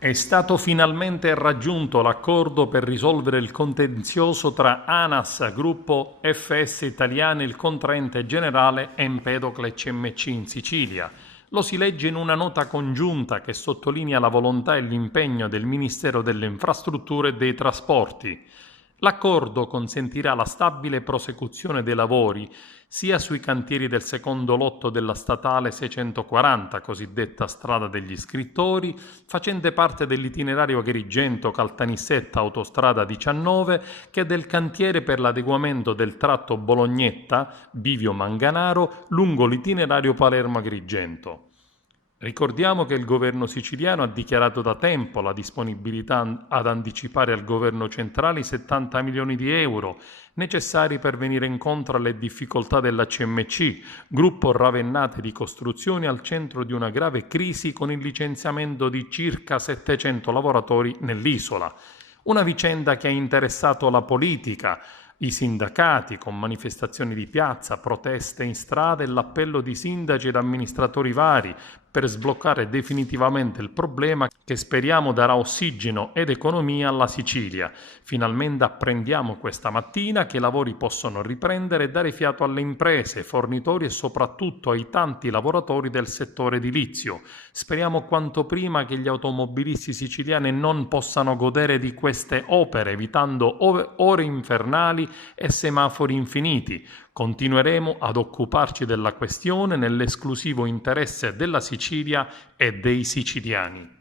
È stato finalmente raggiunto l'accordo per risolvere il contenzioso tra ANAS, gruppo FS Italiane, il contraente generale Empedocle CMC in Sicilia. Lo si legge in una nota congiunta che sottolinea la volontà e l'impegno del Ministero delle Infrastrutture e dei Trasporti. L'accordo consentirà la stabile prosecuzione dei lavori sia sui cantieri del secondo lotto della statale 640, cosiddetta strada degli scrittori, facente parte dell'itinerario Agrigento-Caltanissetta autostrada 19, che del cantiere per l'adeguamento del tratto Bolognetta-Bivio-Manganaro lungo l'itinerario Palermo-Agrigento. Ricordiamo che il governo siciliano ha dichiarato da tempo la disponibilità ad anticipare al governo centrale i 70 milioni di euro necessari per venire incontro alle difficoltà della CMC, gruppo Ravennate di Costruzioni al centro di una grave crisi con il licenziamento di circa 700 lavoratori nell'isola. Una vicenda che ha interessato la politica, i sindacati con manifestazioni di piazza, proteste in strada e l'appello di sindaci ed amministratori vari per sbloccare definitivamente il problema che speriamo darà ossigeno ed economia alla Sicilia. Finalmente apprendiamo questa mattina che i lavori possono riprendere e dare fiato alle imprese, fornitori e soprattutto ai tanti lavoratori del settore edilizio. Speriamo quanto prima che gli automobilisti siciliani non possano godere di queste opere, evitando ore infernali e semafori infiniti. Continueremo ad occuparci della questione nell'esclusivo interesse della Sicilia e dei siciliani.